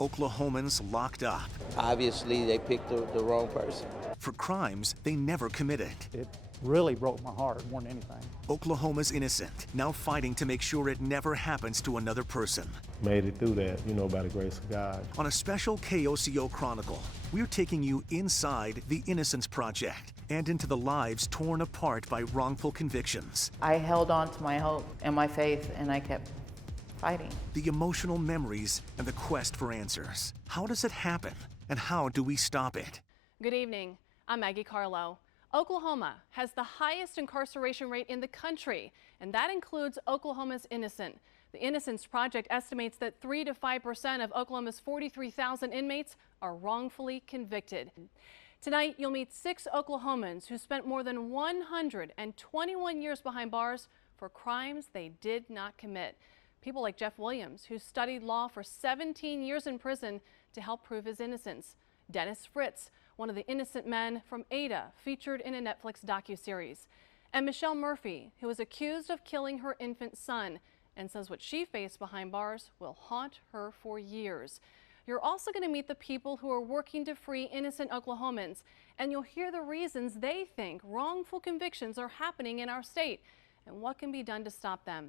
Oklahomans locked up Obviously, they picked the wrong person. for crimes they never committed. It really broke my heart more than anything. Oklahoma's innocent, now fighting to make sure it never happens to another person. Made it through that, by the grace of God. On a special KOCO Chronicle, we're taking you inside the Innocence Project and into the lives torn apart by wrongful convictions. I held on to my hope and my faith, and I kept fighting. The emotional memories and the quest for answers. How does it happen, and how do we stop it? Good evening. I'm Maggie Carlo. Oklahoma has the highest incarceration rate in the country, and that includes Oklahoma's Innocent. The Innocence Project estimates that 3 to 5% of Oklahoma's 43,000 inmates are wrongfully convicted. Tonight, you'll meet 6 Oklahomans who spent more than 121 years behind bars for crimes they did not commit. People like Jeff Williams, who studied law for 17 years in prison to help prove his innocence. Dennis Fritz, one of the innocent men from Ada, featured in a Netflix docuseries. And Michelle Murphy, who was accused of killing her infant son and says what she faced behind bars will haunt her for years. You're also going to meet the people who are working to free innocent Oklahomans, and you'll hear the reasons they think wrongful convictions are happening in our state and what can be done to stop them.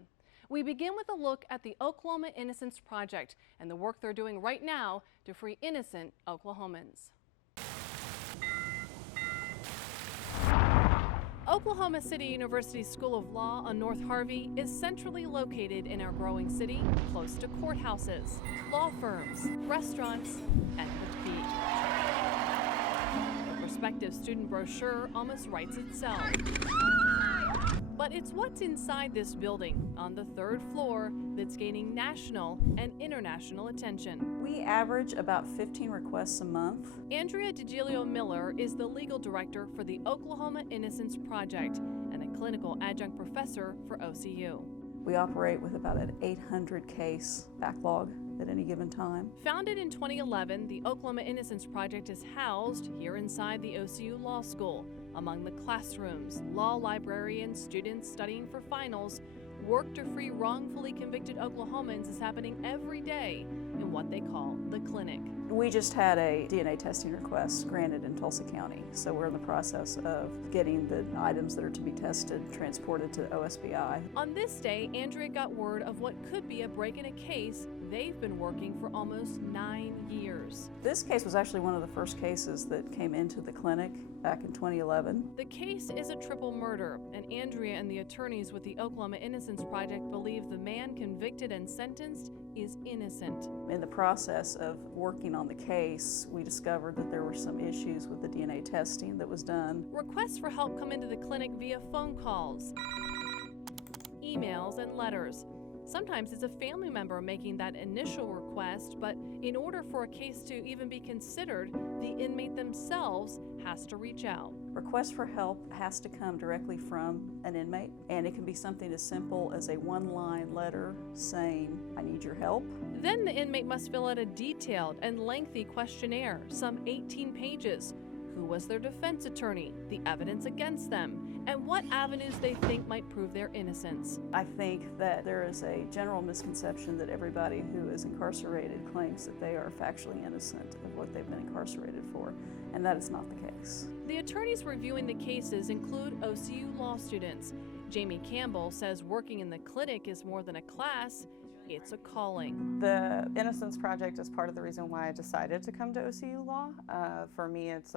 We begin with a look at the Oklahoma Innocence Project and the work they're doing right now to free innocent Oklahomans. Oklahoma City University School of Law on North Harvey is centrally located in our growing city, close to courthouses, law firms, restaurants, and the beach. The prospective student brochure almost writes itself. But it's what's inside this building on the 3rd floor that's gaining national and international attention. We average about 15 requests a month. Andrea DiGilio Miller is the legal director for the Oklahoma Innocence Project and a clinical adjunct professor for OCU. We operate with about an 800 case backlog at any given time. Founded in 2011, the Oklahoma Innocence Project is housed here inside the OCU Law School. Among the classrooms, law librarians, students studying for finals, work to free wrongfully convicted Oklahomans is happening every day in what they call the clinic. We just had a DNA testing request granted in Tulsa County, so we're in the process of getting the items that are to be tested transported to the OSBI. On this day, Andrea got word of what could be a break in a case they've been working for almost 9 years. This case was actually one of the first cases that came into the clinic back in 2011. The case is a triple murder, and Andrea and the attorneys with the Oklahoma Innocence Project believe the man convicted and sentenced is innocent. In the process of working on the case, we discovered that there were some issues with the DNA testing that was done. Requests for help come into the clinic via phone calls, emails, and letters. Sometimes it's a family member making that initial request, but in order for a case to even be considered, the inmate themselves has to reach out. Request for help has to come directly from an inmate, and it can be something as simple as a one-line letter saying, "I need your help." Then the inmate must fill out a detailed and lengthy questionnaire, some 18 pages. Who was their defense attorney, the evidence against them, and what avenues they think might prove their innocence. I think that there is a general misconception that everybody who is incarcerated claims that they are factually innocent of what they've been incarcerated for, and that is not the case. The attorneys reviewing the cases include OCU law students. Jamie Campbell says working in the clinic is more than a class, it's a calling. The Innocence Project is part of the reason why I decided to come to OCU Law. For me, it's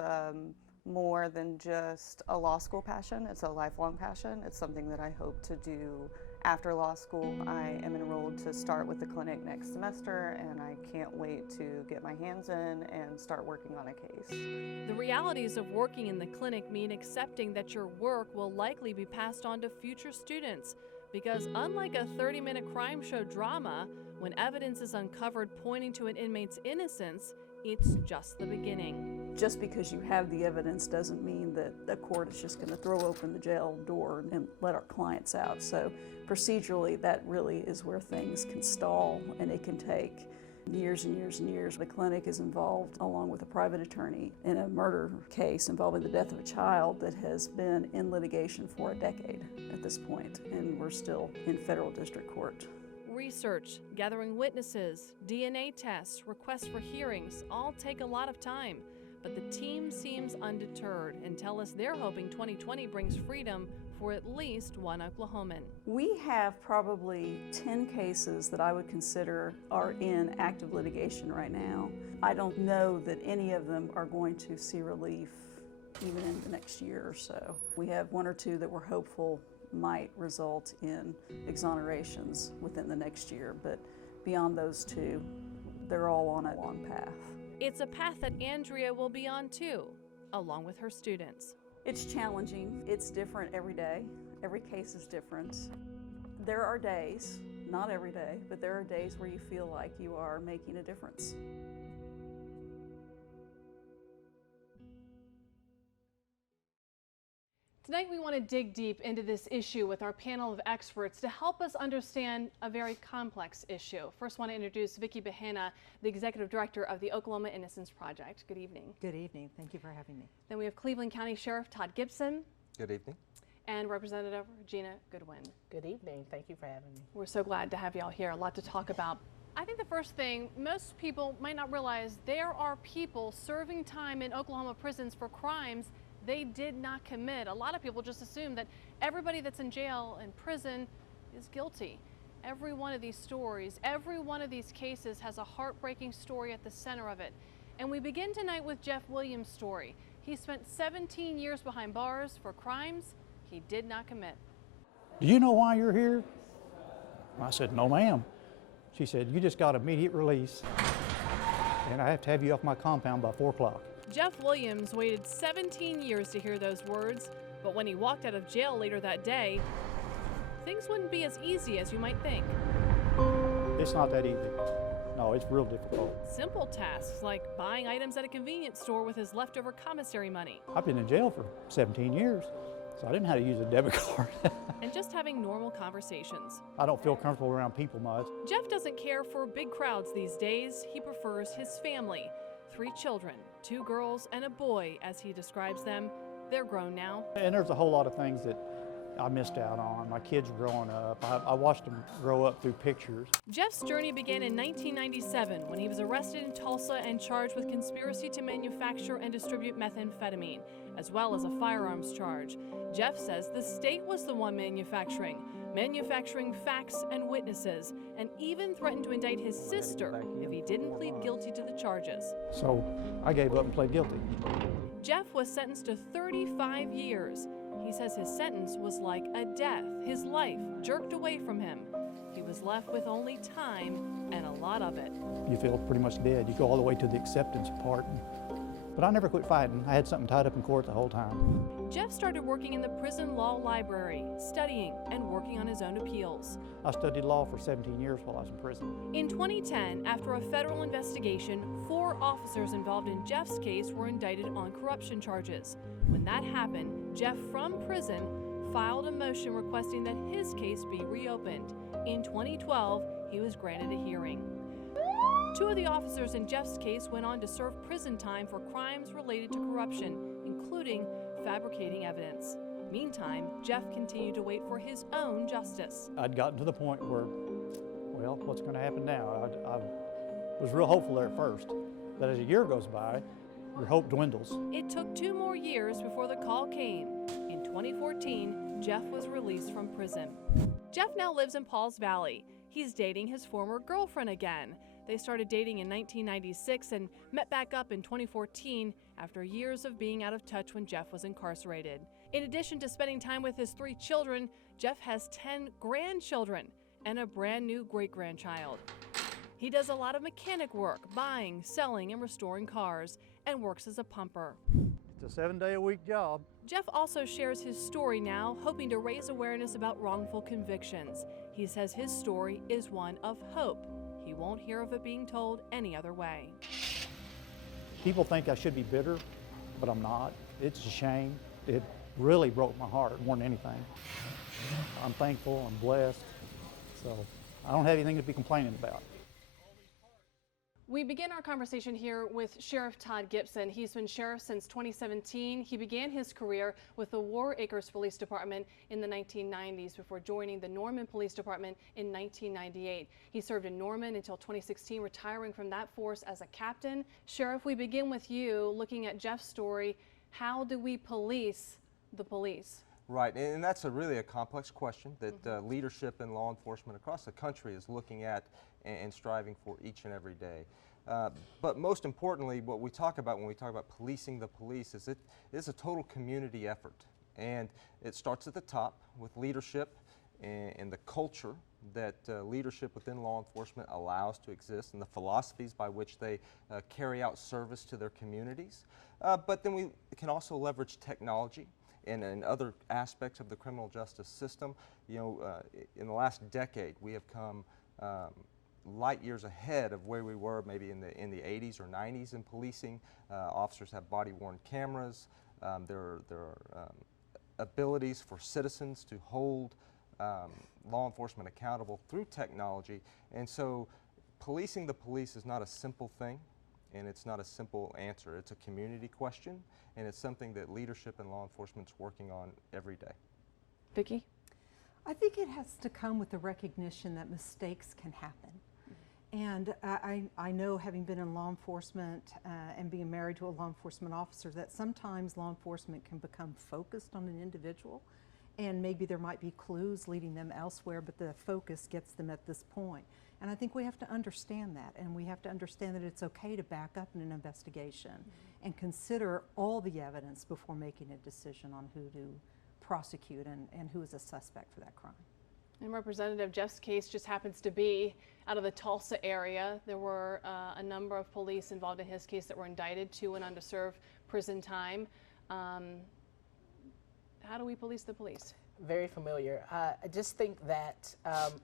more than just a law school passion. It's a lifelong passion. It's something that I hope to do after law school. I am enrolled to start with the clinic next semester, and I can't wait to get my hands in and start working on a case. The realities of working in the clinic mean accepting that your work will likely be passed on to future students. Because unlike a 30-minute crime show drama, when evidence is uncovered pointing to an inmate's innocence, it's just the beginning. Just because you have the evidence doesn't mean that the court is just going to throw open the jail door and let our clients out. So procedurally, that really is where things can stall, and it can take years and years and years. The clinic is involved, along with a private attorney, in a murder case involving the death of a child that has been in litigation for a decade at this point, and we're still in federal district court. Research, gathering witnesses, DNA tests, requests for hearings all take a lot of time. But the team seems undeterred and tell us they're hoping 2020 brings freedom for at least one Oklahoman. We have probably 10 cases that I would consider are in active litigation right now. I don't know that any of them are going to see relief even in the next year or so. We have one or two that we're hopeful might result in exonerations within the next year, but beyond those two, they're all on a long path. It's a path that Andrea will be on too, along with her students. It's challenging. It's different every day. Every case is different. There are days, not every day, but there are days where you feel like you are making a difference. Tonight we want to dig deep into this issue with our panel of experts to help us understand a very complex issue. First, I want to introduce Vicki Bahena, the Executive Director of the Oklahoma Innocence Project. Good evening. Good evening. Thank you for having me. Then we have Cleveland County Sheriff Todd Gibson. Good evening. And Representative Regina Goodwin. Good evening. Thank you for having me. We're so glad to have y'all here. A lot to talk about. I think the first thing, most people might not realize there are people serving time in Oklahoma prisons for crimes they did not commit. A lot of people just assume that everybody that's in jail and prison is guilty. Every one of these stories, every one of these cases has a heartbreaking story at the center of it. And we begin tonight with Jeff Williams' story. He spent 17 years behind bars for crimes he did not commit. Do you know why you're here? I said, no ma'am. She said, you just got immediate release and I have to have you off my compound by 4 o'clock. Jeff Williams waited 17 years to hear those words, but when he walked out of jail later that day, things wouldn't be as easy as you might think. It's not that easy. No, it's real difficult. Simple tasks like buying items at a convenience store with his leftover commissary money. I've been in jail for 17 years, so I didn't know how to use a debit card. And just having normal conversations. I don't feel comfortable around people much. Jeff doesn't care for big crowds these days. He prefers his family. 3 children, 2 girls and a boy, as he describes them. They're grown now. And there's a whole lot of things that I missed out on. My kids growing up, I watched them grow up through pictures. Jeff's journey began in 1997 when he was arrested in Tulsa and charged with conspiracy to manufacture and distribute methamphetamine, as well as a firearms charge. Jeff says the state was the one manufacturing facts and witnesses, and even threatened to indict his sister if he didn't plead guilty to the charges. So I gave up and pled guilty. Jeff was sentenced to 35 years. He says his sentence was like a death, his life jerked away from him. He was left with only time and a lot of it. You feel pretty much dead. You go all the way to the acceptance part. But I never quit fighting. I had something tied up in court the whole time. Jeff started working in the prison law library, studying and working on his own appeals. I studied law for 17 years while I was in prison. In 2010, after a federal investigation, 4 officers involved in Jeff's case were indicted on corruption charges. When that happened, Jeff from prison filed a motion requesting that his case be reopened. In 2012, he was granted a hearing. 2 of the officers in Jeff's case went on to serve prison time for crimes related to corruption, including fabricating evidence. Meantime, Jeff continued to wait for his own justice. I'd gotten to the point where, well, what's going to happen now? I was real hopeful there at first, but as a year goes by, your hope dwindles. It took 2 more years before the call came. In 2014, Jeff was released from prison. Jeff now lives in Pauls Valley. He's dating his former girlfriend again. They started dating in 1996 and met back up in 2014 after years of being out of touch when Jeff was incarcerated. In addition to spending time with his 3 children, Jeff has 10 grandchildren and a brand new great-grandchild. He does a lot of mechanic work, buying, selling, and restoring cars, and works as a pumper. It's a 7-day-a-week job. Jeff also shares his story now, hoping to raise awareness about wrongful convictions. He says his story is one of hope. He won't hear of it being told any other way. People think I should be bitter, but I'm not. It's a shame. It really broke my heart more than anything. I'm thankful, I'm blessed, so I don't have anything to be complaining about. We begin our conversation here with Sheriff Todd Gibson. He's been sheriff since 2017. He began his career with the War Acres Police Department in the 1990s before joining the Norman Police Department in 1998. He served in Norman until 2016, retiring from that force as a captain. Sheriff, we begin with you looking at Jeff's story. How do we police the police? Right, and that's really a complex question that leadership in law enforcement across the country is looking at and striving for each and every day. But most importantly, what we talk about when we talk about policing the police is it is a total community effort. And it starts at the top with leadership and the culture that leadership within law enforcement allows to exist and the philosophies by which they carry out service to their communities. But then we can also leverage technology and other aspects of the criminal justice system. You know, in the last decade, we have come light years ahead of where we were maybe in the 80s or 90s in policing. Officers have body-worn cameras. There are abilities for citizens to hold law enforcement accountable through technology. And so policing the police is not a simple thing, and it's not a simple answer. It's a community question, and it's something that leadership in law enforcement is working on every day. Vicki? I think it has to come with the recognition that mistakes can happen. And I know, having been in law enforcement and being married to a law enforcement officer, that sometimes law enforcement can become focused on an individual, and maybe there might be clues leading them elsewhere, but the focus gets them at this point. And I think we have to understand that, and we have to understand that it's okay to back up in an investigation and consider all the evidence before making a decision on who to prosecute and who is a suspect for that crime. And Representative, Jeff's case just happens to be out of the Tulsa area. There were a number of police involved in his case that were indicted. 2 went on to serve prison time. How do we police the police? Very familiar. I just think that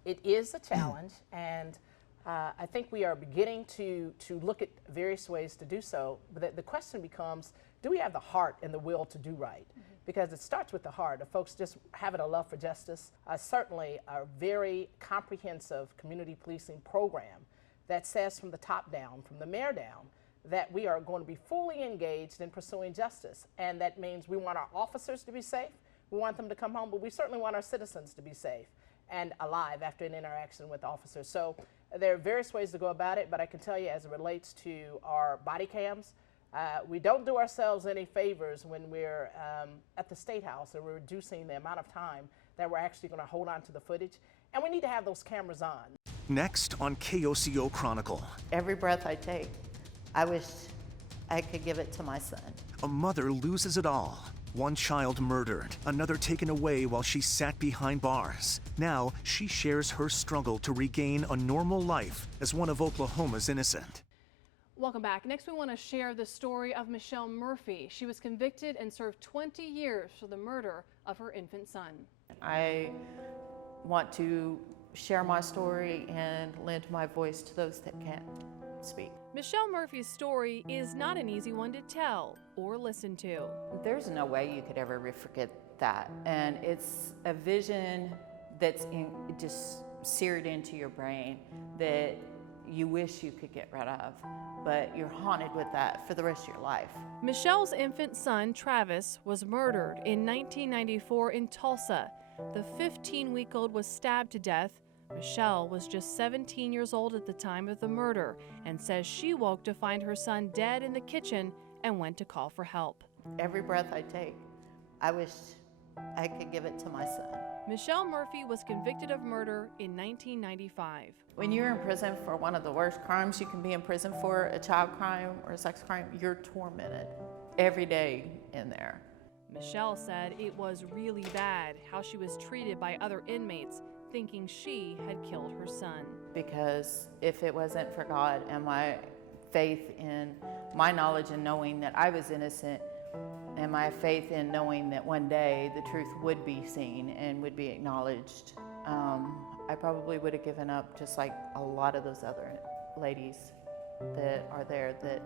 it is a challenge, and I think we are beginning to look at various ways to do so. But the question becomes, do we have the heart and the will to do right? Because it starts with the heart of folks just having a love for justice. Certainly a very comprehensive community policing program that says from the top down, from the mayor down, that we are going to be fully engaged in pursuing justice. And that means we want our officers to be safe, we want them to come home, but we certainly want our citizens to be safe and alive after an interaction with officers. So there are various ways to go about it, but I can tell you, as it relates to our body cams, we don't do ourselves any favors when we're at the State House, and we're reducing the amount of time that we're actually going to hold on to the footage. And we need to have those cameras on. Next on KOCO Chronicle. Every breath I take, I wish I could give it to my son. A mother loses it all. One child murdered, another taken away while she sat behind bars. Now she shares her struggle to regain a normal life as one of Oklahoma's innocent. Welcome back. Next, we want to share the story of Michelle Murphy. She was convicted and served 20 years for the murder of her infant son. I want to share my story and lend my voice to those that can't speak. Michelle Murphy's story is not an easy one to tell or listen to. There's no way you could ever forget that. And it's a vision that's just seared into your brain that you wish you could get rid of, but you're haunted with that for the rest of your life. Michelle's infant son, Travis, was murdered in 1994 in Tulsa. The 15-week-old was stabbed to death. Michelle was just 17 years old at the time of the murder and says she woke to find her son dead in the kitchen and went to call for help. Every breath I take, I wish I could give it to my son. Michelle Murphy was convicted of murder in 1995. When you're in prison for one of the worst crimes you can be in prison for, a child crime or a sex crime, you're tormented every day in there. Michelle said it was really bad how she was treated by other inmates, thinking she had killed her son. Because if it wasn't for God and my faith in my knowledge and knowing that I was innocent, and my faith in knowing that one day the truth would be seen and would be acknowledged, I probably would have given up, just like a lot of those other ladies that are there that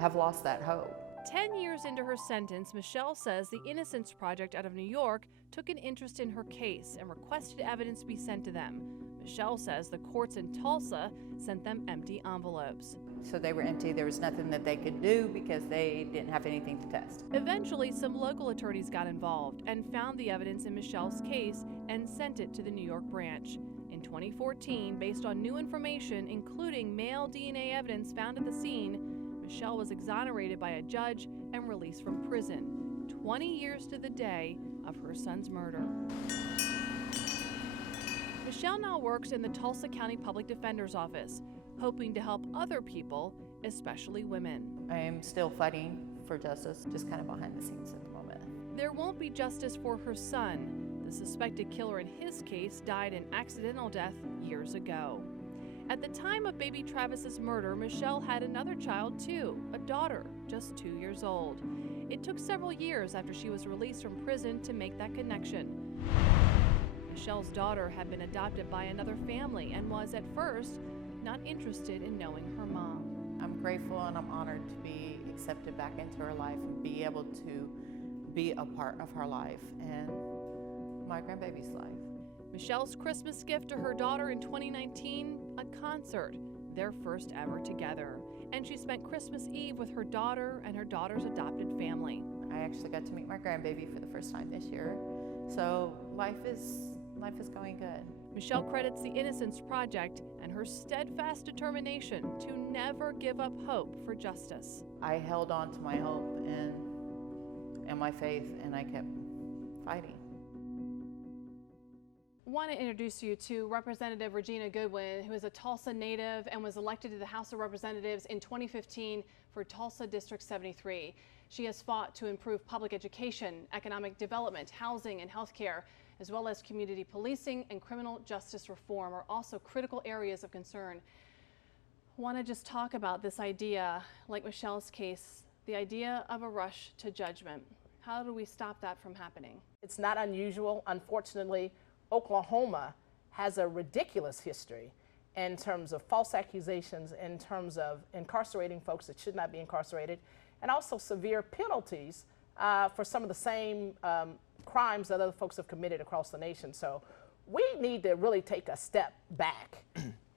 have lost that hope. 10 years into her sentence, Michelle says the Innocence Project out of New York took an interest in her case and requested evidence to be sent to them. Michelle says the courts in Tulsa sent them empty envelopes. So they were empty. There was nothing that they could do because they didn't have anything to test. Eventually, some local attorneys got involved and found the evidence in Michelle's case and sent it to the New York branch. In 2014, based on new information, including male DNA evidence found at the scene, Michelle was exonerated by a judge and released from prison, 20 years to the day of her son's murder. Michelle now works in the Tulsa County Public Defender's Office, hoping to help other people, especially women. I am still fighting for justice, just kind of behind the scenes at the moment. There won't be justice for her son. The suspected killer in his case died an accidental death years ago. At the time of baby Travis's murder, Michelle had another child too, a daughter, just 2 years old. It took several years after she was released from prison to make that connection. Michelle's daughter had been adopted by another family and was at first not interested in knowing her mom. I'm grateful and I'm honored to be accepted back into her life and be able to be a part of her life and my grandbaby's life. Michelle's Christmas gift to her daughter in 2019, a concert, their first ever together. And she spent Christmas Eve with her daughter and her daughter's adopted family. I actually got to meet my grandbaby for the first time this year. So life is going good. Michelle credits the Innocence Project and her steadfast determination to never give up hope for justice. I held on to my hope and my faith, and I kept fighting. I want to introduce you to Representative Regina Goodwin, who is a Tulsa native and was elected to the House of Representatives in 2015 for Tulsa District 73. She has fought to improve public education, economic development, housing, and healthcare, as well as community policing and criminal justice reform are also critical areas of concern. I want to just talk about this idea, like Michelle's case, the idea of a rush to judgment. How do we stop that from happening? It's not unusual. Unfortunately, Oklahoma has a ridiculous history in terms of false accusations, in terms of incarcerating folks that should not be incarcerated, and also severe penalties for some of the same crimes that other folks have committed across the nation. So we need to really take a step back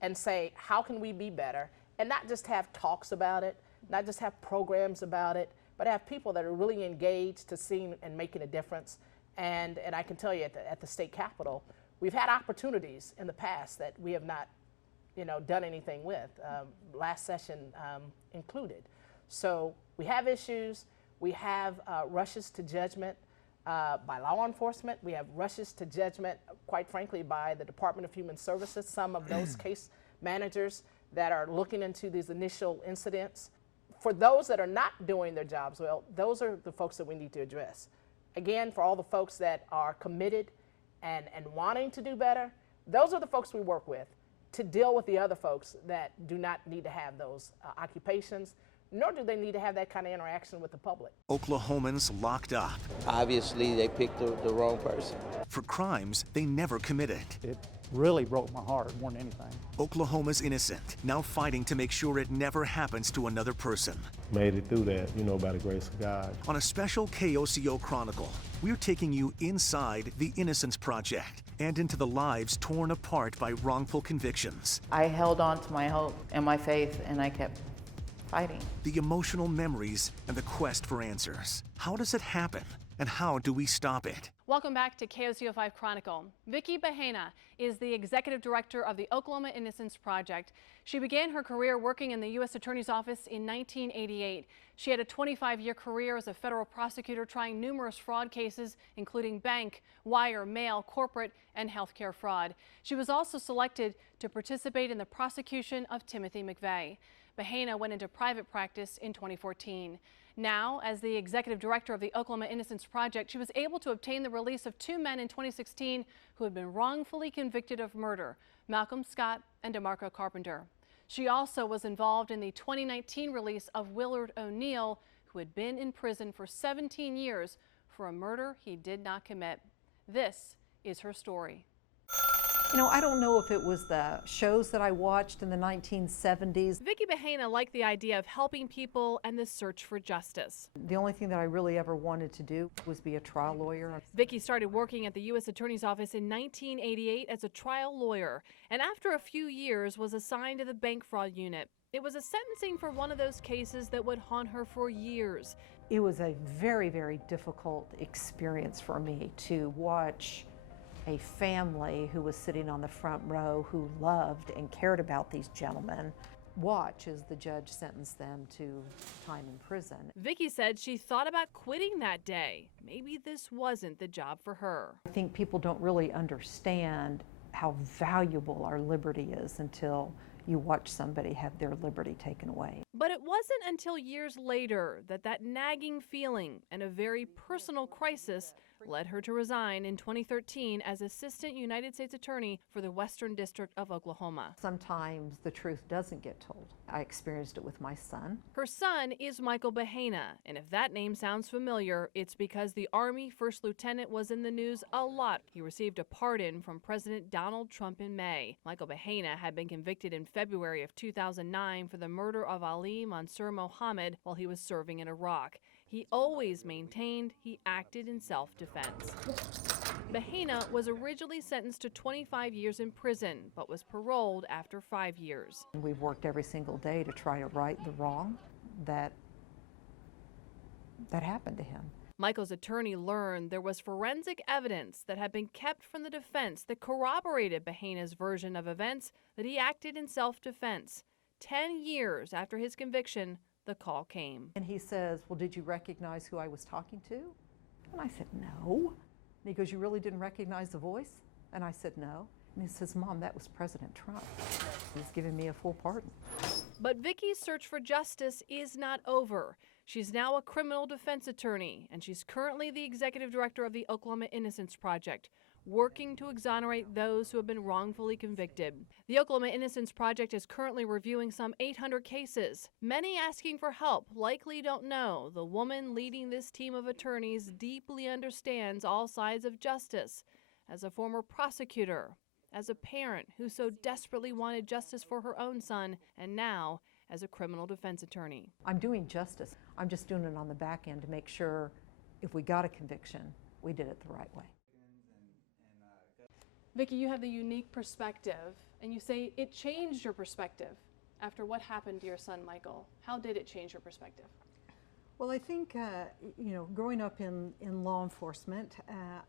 and say, how can we be better? And not just have talks about it, not just have programs about it, but have people that are really engaged to seeing and making a difference. And I can tell you at the state capitol, we've had opportunities in the past that we have not, done anything with, last session included. So we have issues, we have rushes to judgment by law enforcement, we have rushes to judgment, quite frankly, by the Department of Human Services, some of those case managers that are looking into these initial incidents. For those that are not doing their jobs well, those are the folks that we need to address. Again, for all the folks that are committed and wanting to do better, those are the folks we work with to deal with the other folks that do not need to have those occupations, nor do they need to have that kind of interaction with the public. Oklahomans locked up Obviously, they picked the wrong person. for crimes they never committed. It really broke my heart more than anything. Oklahoma's innocent, now fighting to make sure it never happens to another person. Made it through that, by the grace of God. On a special KOCO Chronicle, we're taking you inside the Innocence Project and into the lives torn apart by wrongful convictions. I held on to my hope and my faith, and I kept fighting. The emotional memories and the quest for answers. How does it happen? And how do we stop it? Welcome back to KOCO5 Chronicle. Vicki Bahena is the executive director of the Oklahoma Innocence Project. She began her career working in the U.S. Attorney's Office in 1988. She had a 25-year career as a federal prosecutor trying numerous fraud cases, including bank, wire, mail, corporate, and healthcare fraud. She was also selected to participate in the prosecution of Timothy McVeigh. Bahena went into private practice in 2014. Now, as the executive director of the Oklahoma Innocence Project, she was able to obtain the release of two men in 2016 who had been wrongfully convicted of murder, Malcolm Scott and DeMarco Carpenter. She also was involved in the 2019 release of Willard O'Neill, who had been in prison for 17 years for a murder he did not commit. This is her story. You know, I don't know if it was the shows that I watched in the 1970s. Vicki Bahena liked the idea of helping people and the search for justice. The only thing that I really ever wanted to do was be a trial lawyer. Vicki started working at the U.S. Attorney's Office in 1988 as a trial lawyer, and after a few years was assigned to the bank fraud unit. It was a sentencing for one of those cases that would haunt her for years. It was a very, very difficult experience for me to watch a family who was sitting on the front row who loved and cared about these gentlemen watch as the judge sentenced them to time in prison. Vicki said she thought about quitting that day. Maybe this wasn't the job for her. I think people don't really understand how valuable our liberty is until you watch somebody have their liberty taken away. But it wasn't until years later that that nagging feeling and a very personal crisis led her to resign in 2013 as Assistant United States Attorney for the Western District of Oklahoma. Sometimes the truth doesn't get told. I experienced it with my son. Her son is Michael Bahena, and if that name sounds familiar, it's because the Army First Lieutenant was in the news a lot. He received a pardon from President Donald Trump in May. Michael Bahena had been convicted in February of 2009 for the murder of Ali Mansour Mohammed while he was serving in Iraq. He always maintained he acted in self-defense. Bahena was originally sentenced to 25 years in prison, but was paroled after 5 years. We've worked every single day to try to right the wrong that happened to him. Michael's attorney learned there was forensic evidence that had been kept from the defense that corroborated Bahena's version of events, that he acted in self-defense. 10 years after his conviction, the call came. And he says, well, did you recognize who I was talking to? And I said, no. And he goes, you really didn't recognize the voice? And I said, no. And he says, Mom, that was President Trump. He's giving me a full pardon. But Vicki's search for justice is not over. She's now a criminal defense attorney, and she's currently the executive director of the Oklahoma Innocence Project, working to exonerate those who have been wrongfully convicted. The Oklahoma Innocence Project is currently reviewing some 800 cases. Many asking for help likely don't know the woman leading this team of attorneys deeply understands all sides of justice. As a former prosecutor, as a parent who so desperately wanted justice for her own son, and now as a criminal defense attorney. I'm doing justice. I'm just doing it on the back end to make sure if we got a conviction, we did it the right way. Vicki, you have the unique perspective, and you say it changed your perspective after what happened to your son, Michael. How did it change your perspective? Well, I think, growing up in law enforcement,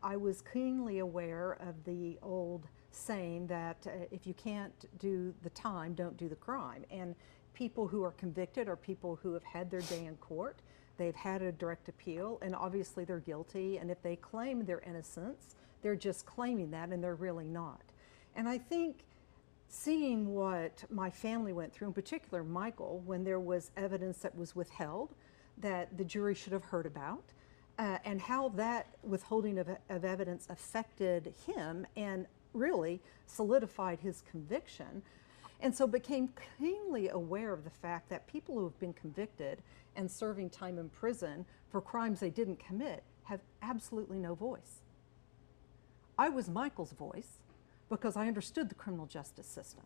I was keenly aware of the old saying that if you can't do the time, don't do the crime. And people who are convicted are people who have had their day in court. They've had a direct appeal, and obviously they're guilty. And if they claim their innocence, they're just claiming that, and they're really not. And I think seeing what my family went through, in particular Michael, when there was evidence that was withheld that the jury should have heard about, and how that withholding of evidence affected him and really solidified his conviction. And so became keenly aware of the fact that people who have been convicted and serving time in prison for crimes they didn't commit have absolutely no voice. I was Michael's voice because I understood the criminal justice system.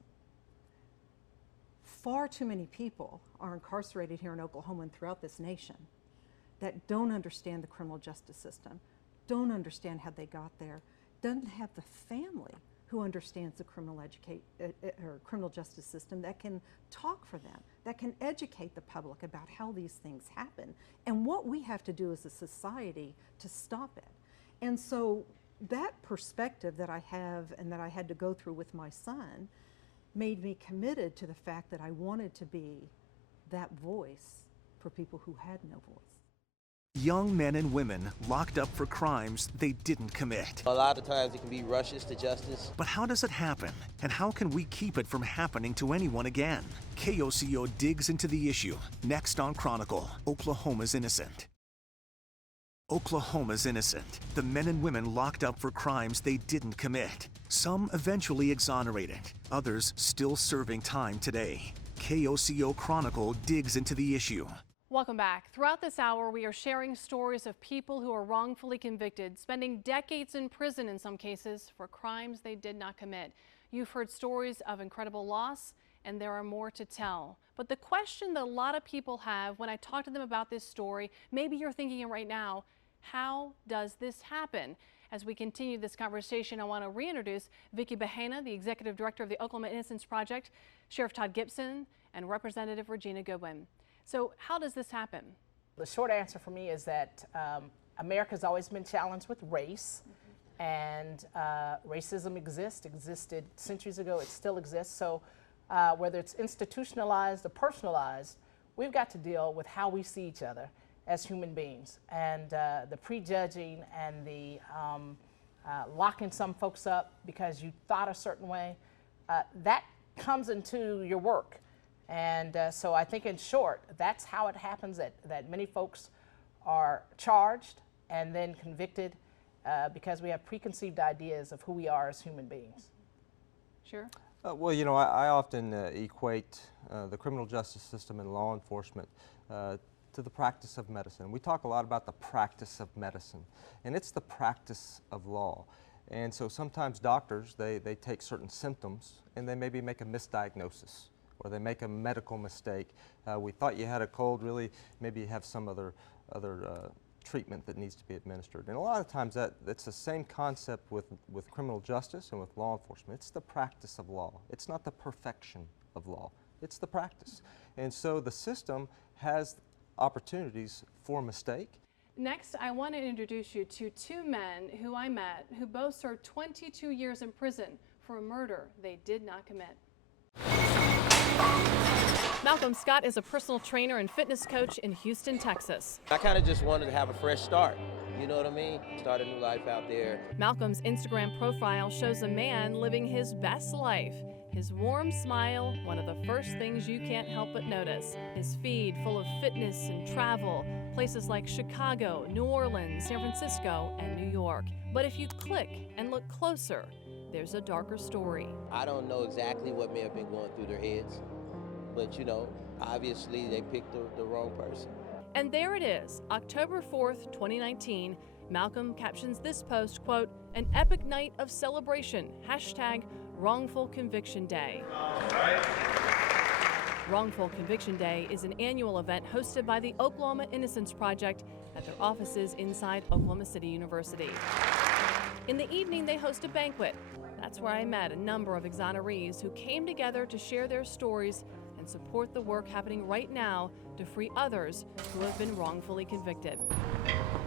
Far too many people are incarcerated here in Oklahoma and throughout this nation that don't understand the criminal justice system, don't understand how they got there, doesn't have the family who understands the criminal justice system that can talk for them, that can educate the public about how these things happen and what we have to do as a society to stop it. And so that perspective that I have and that I had to go through with my son made me committed to the fact that I wanted to be that voice for people who had no voice. Young men and women locked up for crimes they didn't commit. A lot of times it can be rushes to justice. But how does it happen? And how can we keep it from happening to anyone again? KOCO digs into the issue. Next on Chronicle, Oklahoma's Innocent. Oklahoma's innocent. The men and women locked up for crimes they didn't commit. Some eventually exonerated, others still serving time today. KOCO Chronicle digs into the issue. Welcome back. Throughout this hour, we are sharing stories of people who are wrongfully convicted, spending decades in prison in some cases for crimes they did not commit. You've heard stories of incredible loss, and there are more to tell. But the question that a lot of people have when I talk to them about this story, maybe you're thinking it right now, how does this happen? As we continue this conversation, I want to reintroduce Vicki Bahena, the Executive Director of the Oklahoma Innocence Project, Sheriff Todd Gibson, and Representative Regina Goodwin. So how does this happen? The short answer for me is that America's always been challenged with race, and racism existed centuries ago. It still exists. So whether it's institutionalized or personalized, we've got to deal with how we see each other as human beings. And the prejudging and the locking some folks up because you thought a certain way, that comes into your work. And so I think in short, that's how it happens, that many folks are charged and then convicted because we have preconceived ideas of who we are as human beings. Sure. Well, you know, I often equate the criminal justice system and law enforcement to the practice of medicine. We talk a lot about the practice of medicine, and it's the practice of law. And so sometimes doctors, they take certain symptoms and they maybe make a misdiagnosis, or they make a medical mistake. We thought you had a cold, really, maybe you have some other treatment that needs to be administered. And a lot of times that's the same concept with criminal justice and with law enforcement. It's the practice of law. It's not the perfection of law. It's the practice. And so the system has opportunities for mistake. Next, I want to introduce you to two men who I met who both served 22 years in prison for a murder they did not commit. Malcolm Scott is a personal trainer and fitness coach in Houston, Texas. I kind of just wanted to have a fresh start. You know what I mean? Start a new life out there. Malcolm's Instagram profile shows a man living his best life. His warm smile, one of the first things you can't help but notice. His feed full of fitness and travel, places like Chicago, New Orleans, San Francisco, and New York. But if you click and look closer, there's a darker story. I don't know exactly what may have been going through their heads, but you know, obviously they picked the wrong person. And there it is, October 4th, 2019. Malcolm captions this post, quote, "An epic night of celebration, hashtag Wrongful Conviction Day." Wrongful Conviction Day is an annual event hosted by the Oklahoma Innocence Project at their offices inside Oklahoma City University. In the evening, they host a banquet. That's where I met a number of exonerees who came together to share their stories and support the work happening right now to free others who have been wrongfully convicted.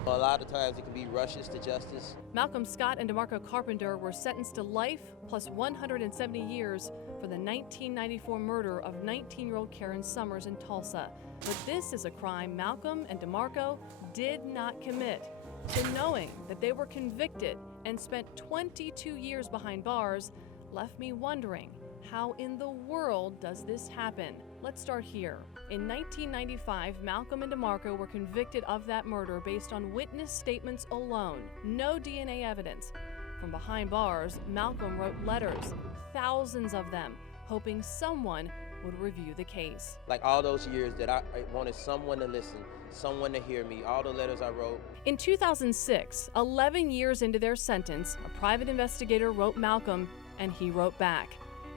A lot of times it can be rushes to justice. Malcolm Scott and DeMarco Carpenter were sentenced to life plus 170 years for the 1994 murder of 19-year-old Karen Summers in Tulsa. But this is a crime Malcolm and DeMarco did not commit. So knowing that they were convicted and spent 22 years behind bars left me wondering, how in the world does this happen? Let's start here. In 1995, Malcolm and DeMarco were convicted of that murder based on witness statements alone, no DNA evidence. From behind bars, Malcolm wrote letters, thousands of them, hoping someone would review the case. Like all those years that I wanted someone to listen, someone to hear me, all the letters I wrote. In 2006, 11 years into their sentence, a private investigator wrote Malcolm, and he wrote back.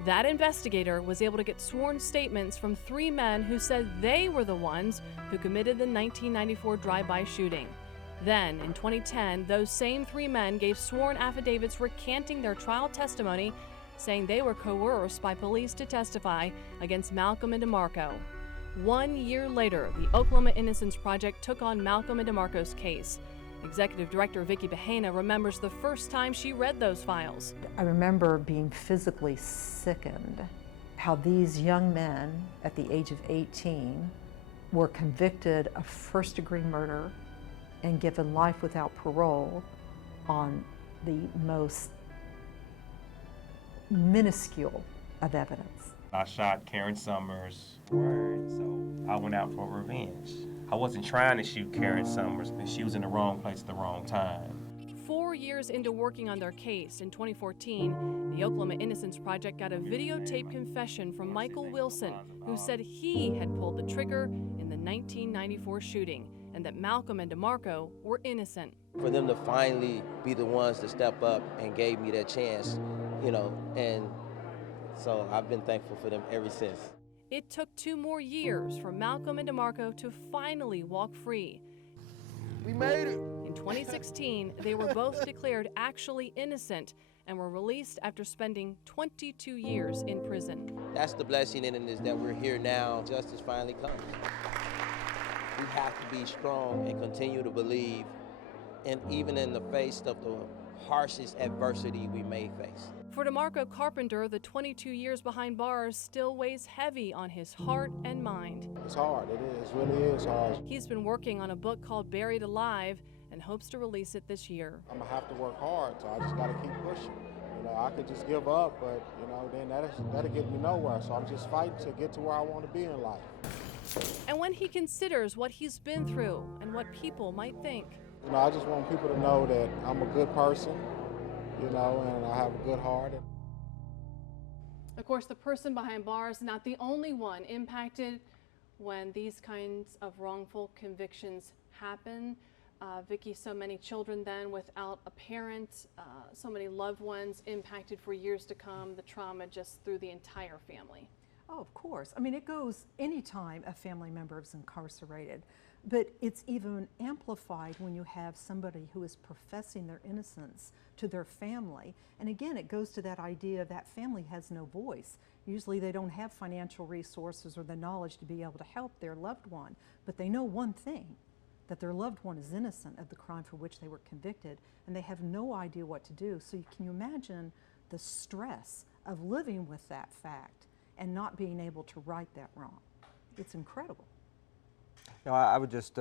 That investigator was able to get sworn statements from 3 men who said they were the ones who committed the 1994 drive-by shooting. Then, in 2010, those same 3 men gave sworn affidavits recanting their trial testimony, saying they were coerced by police to testify against Malcolm and DeMarco. 1 year later, the Oklahoma Innocence Project took on Malcolm and DeMarco's case. Executive Director Vicki Bahena remembers the first time she read those files. I remember being physically sickened, how these young men at the age of 18 were convicted of first-degree murder and given life without parole on the most minuscule of evidence. I shot Karen Summers, so I went out for revenge. I wasn't trying to shoot Karen Summers, but she was in the wrong place at the wrong time. 4 years into working on their case, in 2014, the Oklahoma Innocence Project got a videotape confession from Michael Wilson, who said he had pulled the trigger in the 1994 shooting and that Malcolm and DeMarco were innocent. For them to finally be the ones to step up and gave me that chance, you know, and so I've been thankful for them ever since. It took 2 more years for Malcolm and DeMarco to finally walk free. We made it. In 2016, they were both declared actually innocent and were released after spending 22 years in prison. That's the blessing in it, is that we're here now. Justice finally comes. We have to be strong and continue to believe, and even in the face of the harshest adversity we may face. For DeMarco Carpenter, the 22 years behind bars still weighs heavy on his heart and mind. It's hard, it is, really is hard. He's been working on a book called Buried Alive and hopes to release it this year. I'm gonna have to work hard, so I just gotta keep pushing. You know, I could just give up, but you know, then that'll get me nowhere. So I'm just fighting to get to where I want to be in life. And when he considers what he's been through and what people might think. You know, I just want people to know that I'm a good person, you know, and I have a good heart. Of course, the person behind bars is not the only one impacted when these kinds of wrongful convictions happen. Vicki, so many children then without a parent, so many loved ones impacted for years to come, the trauma just through the entire family. Oh, of course. I mean, it goes anytime a family member is incarcerated, but it's even amplified when you have somebody who is professing their innocence to their family. And again, it goes to that idea that family has no voice. Usually they don't have financial resources or the knowledge to be able to help their loved one, but they know one thing, that their loved one is innocent of the crime for which they were convicted, and they have no idea what to do. So can you imagine the stress of living with that fact and not being able to right that wrong? It's incredible. You know, I would just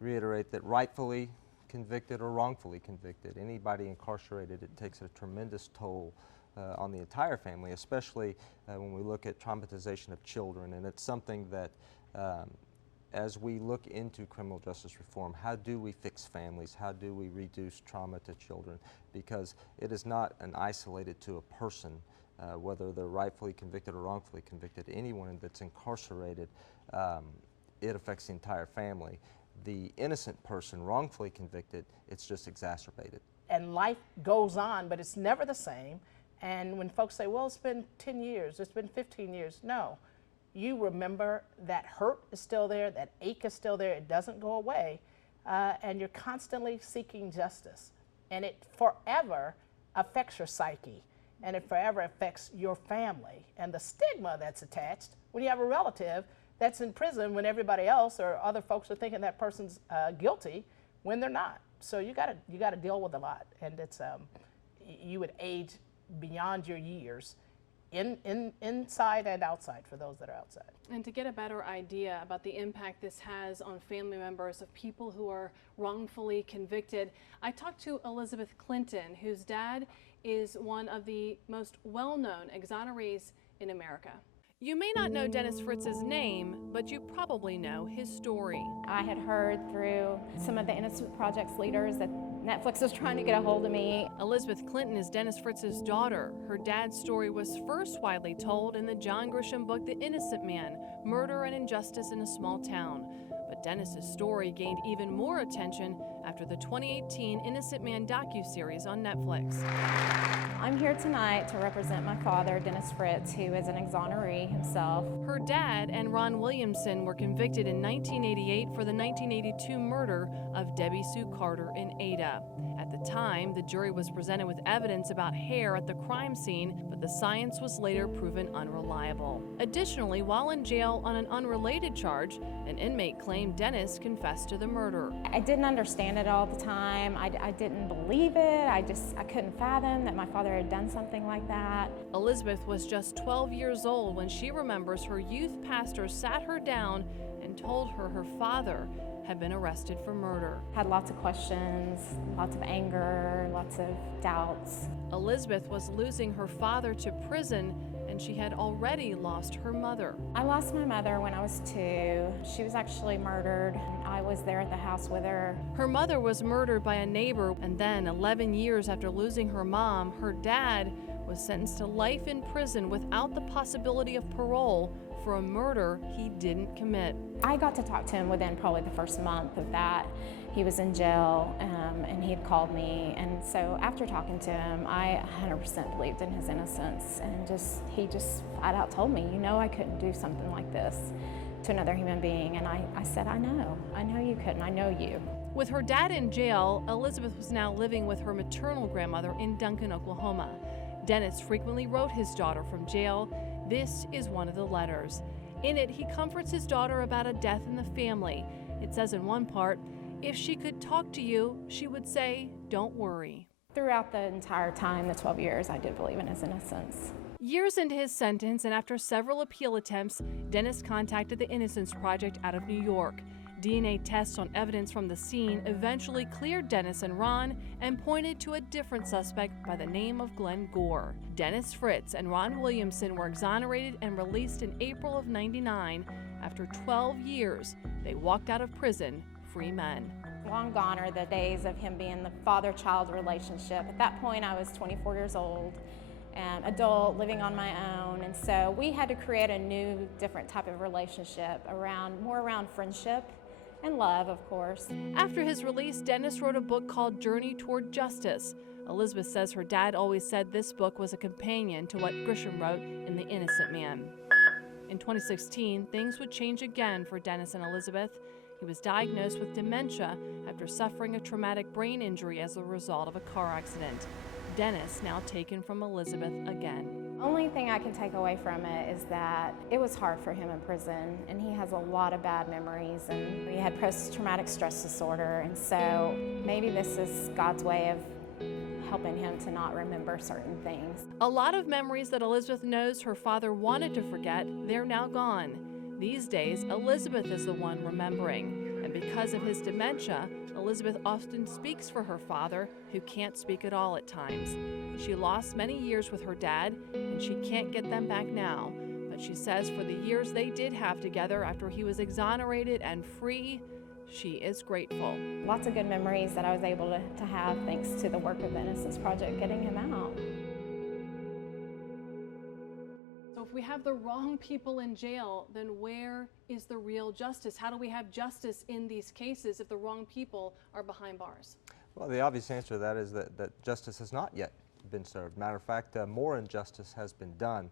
reiterate that rightfully convicted or wrongfully convicted, anybody incarcerated, it takes a tremendous toll on the entire family, especially when we look at traumatization of children. And it's something that as we look into criminal justice reform, how do we fix families? How do we reduce trauma to children? Because it is not an isolated to a person, whether they're rightfully convicted or wrongfully convicted. Anyone that's incarcerated, it affects the entire family. The innocent person wrongfully convicted, it's just exacerbated. And life goes on, but it's never the same. And when folks say, well, it's been 10 years, it's been 15 years, no. You remember that hurt is still there, that ache is still there, it doesn't go away, and you're constantly seeking justice. And it forever affects your psyche, and it forever affects your family. And the stigma that's attached when you have a relative that's in prison when everybody else or other folks are thinking that person's guilty when they're not. So you gotta deal with a lot, and it's you would age beyond your years. Inside and outside for those that are outside. And to get a better idea about the impact this has on family members of people who are wrongfully convicted, I talked to Elizabeth Clinton, whose dad is one of the most well-known exonerees in America. You may not know Dennis Fritz's name, but you probably know his story. I had heard through some of the Innocence Project's leaders that Netflix was trying to get a hold of me. Elizabeth Clinton is Dennis Fritz's daughter. Her dad's story was first widely told in the John Grisham book, The Innocent Man, Murder and Injustice in a Small Town. But Dennis's story gained even more attention after the 2018 Innocent Man docuseries on Netflix. I'm here tonight to represent my father, Dennis Fritz, who is an exoneree himself. Her dad and Ron Williamson were convicted in 1988 for the 1982 murder of Debbie Sue Carter in Ada. At the time, the jury was presented with evidence about hair at the crime scene, but the science was later proven unreliable. Additionally, while in jail on an unrelated charge, an inmate claimed Dennis confessed to the murder. I didn't understand it all the time. I didn't believe it. I couldn't fathom that my father had done something like that. Elizabeth was just 12 years old when she remembers her youth pastor sat her down and told her her father had been arrested for murder. Had lots of questions, lots of anger, lots of doubts. Elizabeth was losing her father to prison, and she had already lost her mother. I lost my mother when I was 2. She was actually murdered. I was there at the house with her. Her mother was murdered by a neighbor, and then 11 years after losing her mom, her dad was sentenced to life in prison without the possibility of parole for a murder he didn't commit. I got to talk to him within probably the first month of that. He was in jail and he had called me, and so after talking to him, I 100% believed in his innocence, and he just flat out told me, you know, I couldn't do something like this to another human being, and I said, I know you couldn't, I know you. With her dad in jail, Elizabeth was now living with her maternal grandmother in Duncan, Oklahoma. Dennis frequently wrote his daughter from jail. This is one of the letters. In it, he comforts his daughter about a death in the family. It says in one part, if she could talk to you, she would say, don't worry. Throughout the entire time, the 12 years, I did believe in his innocence. Years into his sentence and after several appeal attempts, Dennis contacted the Innocence Project out of New York. DNA tests on evidence from the scene eventually cleared Dennis and Ron and pointed to a different suspect by the name of Glenn Gore. Dennis Fritz and Ron Williamson were exonerated and released in April of '99. After 12 years, they walked out of prison free men. Long gone are the days of him being the father-child relationship. At that point, I was 24 years old, and adult, living on my own, and so we had to create a new, different type of relationship more around friendship and love, of course. After his release, Dennis wrote a book called Journey Toward Justice. Elizabeth says her dad always said this book was a companion to what Grisham wrote in The Innocent Man. In 2016, things would change again for Dennis and Elizabeth. He was diagnosed with dementia after suffering a traumatic brain injury as a result of a car accident. Dennis now taken from Elizabeth again. Only thing I can take away from it is that it was hard for him in prison, and he has a lot of bad memories, and he had post-traumatic stress disorder, and so maybe this is God's way of helping him to not remember certain things. A lot of memories that Elizabeth knows her father wanted to forget, they're now gone. These days, Elizabeth is the one remembering, and because of his dementia, Elizabeth often speaks for her father, who can't speak at all at times. She lost many years with her dad, and she can't get them back now. But she says for the years they did have together after he was exonerated and free, she is grateful. Lots of good memories that I was able to have thanks to the work of the Innocence Project getting him out. So if we have the wrong people in jail, then where is the real justice? How do we have justice in these cases if the wrong people are behind bars? Well, the obvious answer to that is that justice has not yet been served. Matter of fact, more injustice has been done.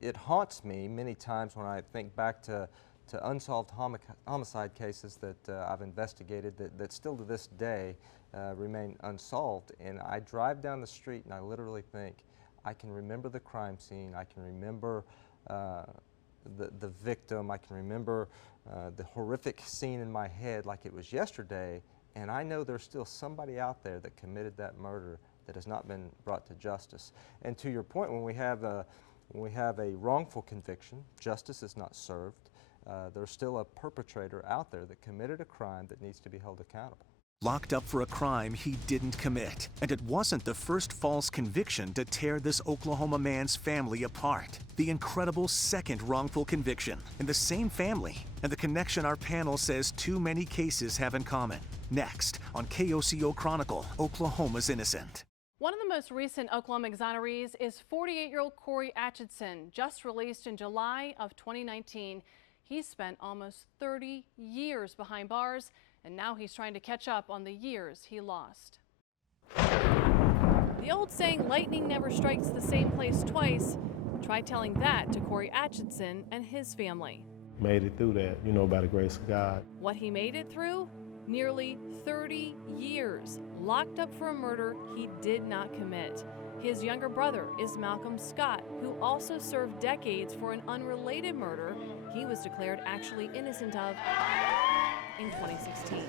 It haunts me many times when I think back to unsolved homicide cases that I've investigated that still to this day remain unsolved. And I drive down the street and I literally think, I can remember the crime scene, I can remember the victim, I can remember the horrific scene in my head like it was yesterday, and I know there's still somebody out there that committed that murder that has not been brought to justice. And to your point, when we have a wrongful conviction, justice is not served, there's still a perpetrator out there that committed a crime that needs to be held accountable. Locked up for a crime he didn't commit. And it wasn't the first false conviction to tear this Oklahoma man's family apart. The incredible second wrongful conviction in the same family, and the connection our panel says too many cases have in common. Next on KOCO Chronicle, Oklahoma's Innocent. One of the most recent Oklahoma exonerees is 48-year-old Corey Atchison, just released in July of 2019. He spent almost 30 years behind bars, and now he's trying to catch up on the years he lost. The old saying, lightning never strikes the same place twice. Try telling that to Corey Atchison and his family. Made it through that, by the grace of God. What he made it through? Nearly 30 years, locked up for a murder he did not commit. His younger brother is Malcolm Scott, who also served decades for an unrelated murder he was declared actually innocent of in 2016.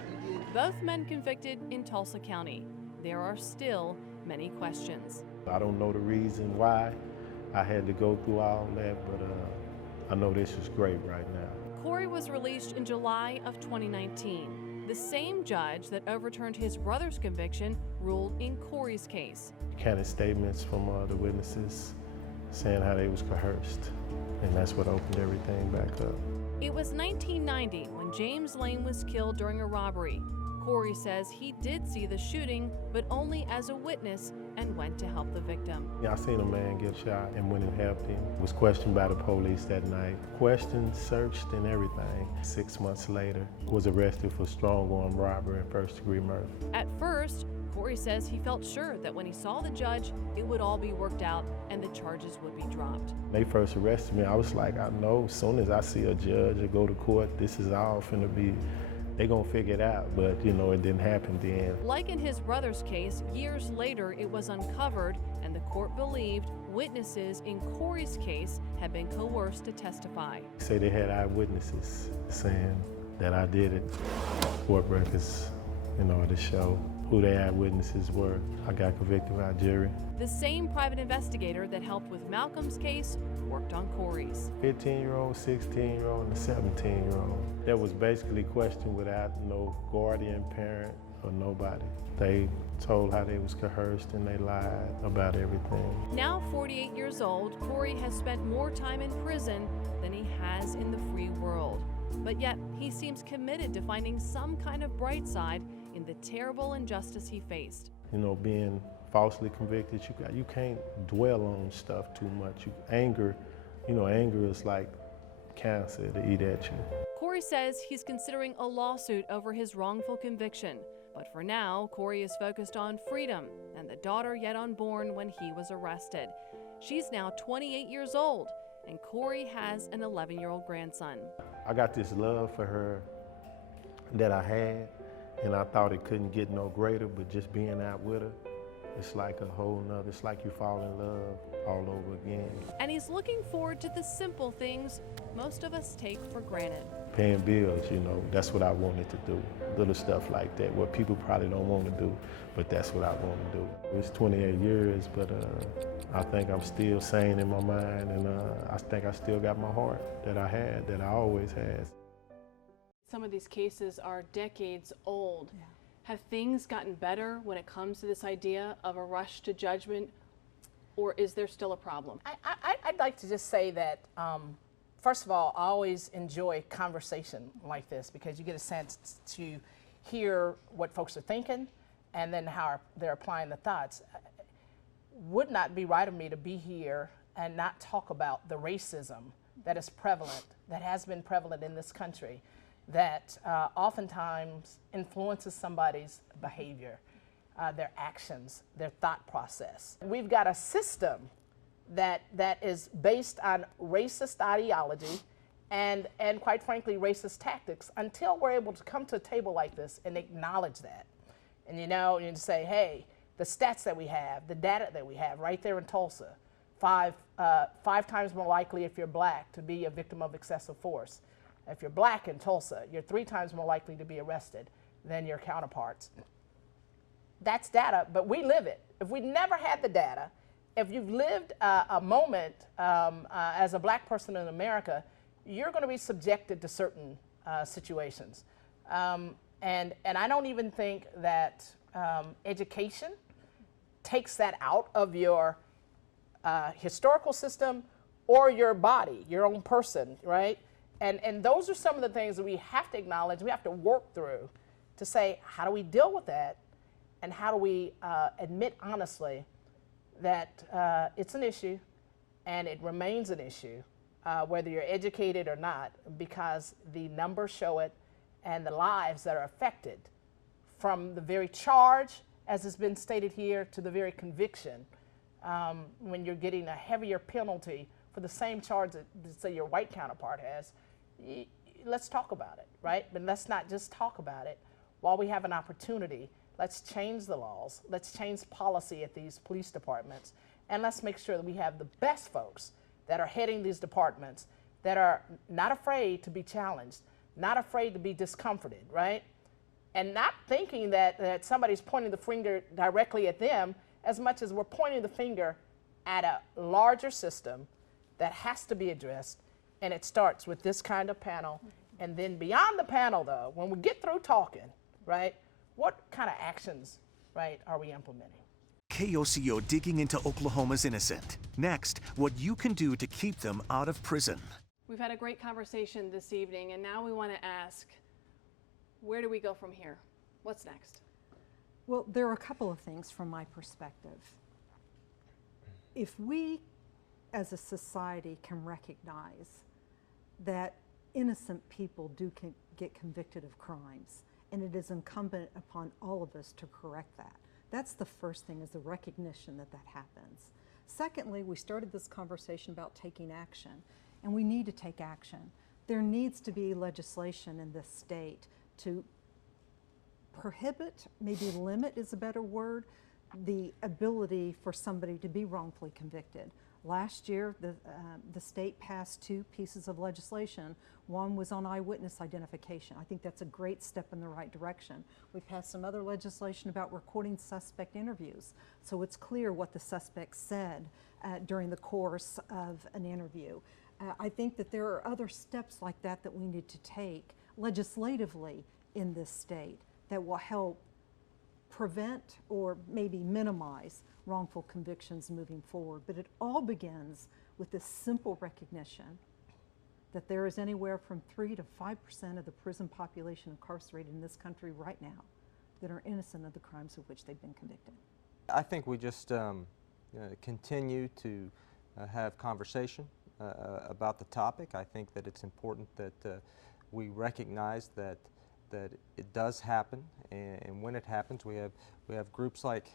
Both men convicted in Tulsa County. There are still many questions. I don't know the reason why I had to go through all that, but I know this is great right now. Corey was released in July of 2019. The same judge that overturned his brother's conviction ruled in Corey's case. Counted statements from the witnesses saying how they was coerced, and that's what opened everything back up. It was 1990 when James Lane was killed during a robbery. Corey says he did see the shooting, but only as a witness and went to help the victim. Yeah, I seen a man get shot and went and helped him. Was questioned by the police that night. Questioned, searched, and everything. 6 months later, was arrested for strong-arm robbery and first-degree murder. At first, Corey says he felt sure that when he saw the judge, it would all be worked out and the charges would be dropped. They first arrested me, I was like, I know as soon as I see a judge or go to court, this is all finna be, they gonna figure it out, but you know, it didn't happen then. Like in his brother's case, years later it was uncovered and the court believed witnesses in Corey's case had been coerced to testify. They say they had eyewitnesses saying that I did it. Court records, you know, to show who the eyewitnesses were. I got convicted by a jury. The same private investigator that helped with Malcolm's case worked on Corey's. 15-year-old, 16-year-old, and a 17-year-old. That was basically questioned without no guardian, parent, or nobody. They told how they was coerced and they lied about everything. Now 48 years old, Corey has spent more time in prison than he has in the free world. But yet, he seems committed to finding some kind of bright side in the terrible injustice he faced. You know, being falsely convicted, you can't dwell on stuff too much. Anger is like cancer to eat at you. Corey says he's considering a lawsuit over his wrongful conviction. But for now, Corey is focused on freedom and the daughter yet unborn when he was arrested. She's now 28 years old, and Corey has an 11-year-old grandson. I got this love for her that I had, and I thought it couldn't get no greater, but just being out with her, it's like a whole nother, it's like you fall in love all over again. And he's looking forward to the simple things most of us take for granted. Paying bills, you know, that's what I wanted to do. Little stuff like that, what people probably don't want to do, but that's what I want to do. It's 28 years, but I think I'm still sane in my mind, and I think I still got my heart that I had, that I always had. Some of these cases are decades old. Yeah. Have things gotten better when it comes to this idea of a rush to judgment, or is there still a problem? I'd like to just say that, first of all, I always enjoy conversation like this because you get a sense to hear what folks are thinking and then how they're applying the thoughts. Would not be right of me to be here and not talk about the racism that is prevalent, that has been prevalent in this country, that oftentimes influences somebody's behavior, their actions, their thought process. We've got a system that is based on racist ideology and quite frankly, racist tactics until we're able to come to a table like this and acknowledge that. And you know, and say, hey, the stats that we have, the data that we have right there in Tulsa, five times more likely if you're black to be a victim of excessive force. If you're black in Tulsa, you're 3 times more likely to be arrested than your counterparts. That's data, but we live it. If we never had the data, if you've lived a moment as a black person in America, you're going to be subjected to certain situations. And I don't even think that education takes that out of your historical system or your body, your own person, right? And those are some of the things that we have to acknowledge, we have to work through to say, how do we deal with that? And how do we admit honestly that it's an issue and it remains an issue, whether you're educated or not, because the numbers show it and the lives that are affected from the very charge, as has been stated here, to the very conviction, when you're getting a heavier penalty for the same charge that, say, your white counterpart has, let's talk about it, right? But let's not just talk about it. While we have an opportunity, let's change the laws, let's change policy at these police departments, and let's make sure that we have the best folks that are heading these departments that are not afraid to be challenged, not afraid to be discomforted, right? And not thinking that somebody's pointing the finger directly at them as much as we're pointing the finger at a larger system that has to be addressed, and it starts with this kind of panel. And then beyond the panel, though, when we get through talking, right, what kind of actions, right, are we implementing? KOCO digging into Oklahoma's innocent. Next, what you can do to keep them out of prison. We've had a great conversation this evening, and now we want to ask, where do we go from here? What's next? Well, there are a couple of things from my perspective. if we as a society can recognize that innocent people do get convicted of crimes, and it is incumbent upon all of us to correct that. That's the first thing, is the recognition that that happens. Secondly, we started this conversation about taking action, and we need to take action. There needs to be legislation in this state to prohibit, maybe limit is a better word, the ability for somebody to be wrongfully convicted. Last year, the state passed 2 pieces of legislation. One was on eyewitness identification. I think that's a great step in the right direction. We passed some other legislation about recording suspect interviews, so it's clear what the suspect said during the course of an interview. I think that there are other steps like that that we need to take legislatively in this state that will help prevent or maybe minimize wrongful convictions moving forward. But it all begins with this simple recognition that there is anywhere from 3 to 5% of the prison population incarcerated in this country right now that are innocent of the crimes of which they've been convicted. I think we just continue to have conversation about the topic. I think that it's important that we recognize that it does happen, and when it happens, we have groups like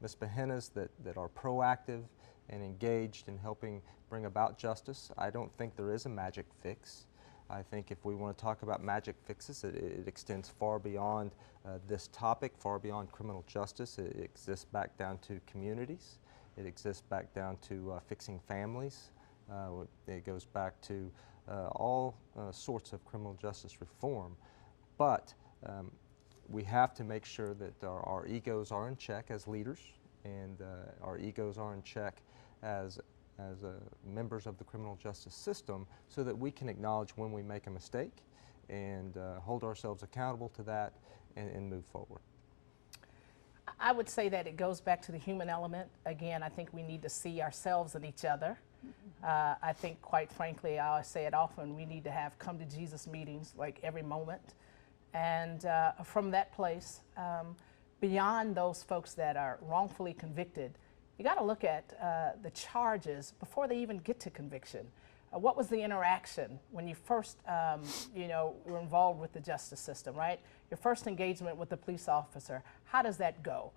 Ms. Behenna's that are proactive and engaged in helping bring about justice. I don't think there is a magic fix. I think if we want to talk about magic fixes, it extends far beyond this topic, far beyond criminal justice. It exists back down to communities. It exists back down to fixing families. It goes back to all sorts of criminal justice reform. But we have to make sure that our egos are in check as leaders, and our egos are in check as members of the criminal justice system, so that we can acknowledge when we make a mistake and hold ourselves accountable to that and move forward. I would say that it goes back to the human element. Again, I think we need to see ourselves in each other. I think, quite frankly, I say it often, we need to have come to Jesus meetings like every moment. And from that place, beyond those folks that are wrongfully convicted, you got to look at the charges before they even get to conviction. What was the interaction when you first, were involved with the justice system, right? Your first engagement with the police officer, how does that go?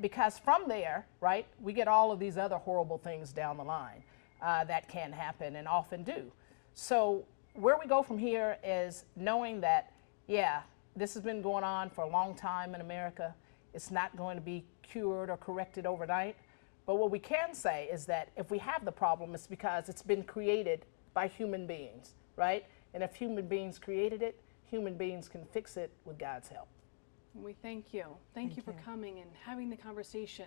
Because from there, right, we get all of these other horrible things down the line that can happen and often do. So where we go from here is knowing that, yeah, this has been going on for a long time in America. It's not going to be cured or corrected overnight. But what we can say is that if we have the problem, it's because it's been created by human beings, right? And if human beings created it, human beings can fix it with God's help. We thank you. Thank you for coming and having the conversation.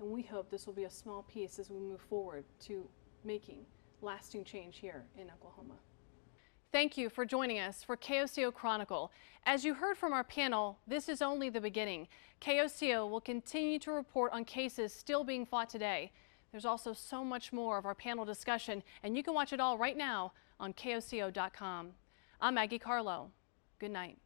And we hope this will be a small piece as we move forward to making lasting change here in Oklahoma. Thank you for joining us for KOCO Chronicle. As you heard from our panel, this is only the beginning. KOCO will continue to report on cases still being fought today. There's also so much more of our panel discussion, and you can watch it all right now on KOCO.com. I'm Maggie Carlo. Good night.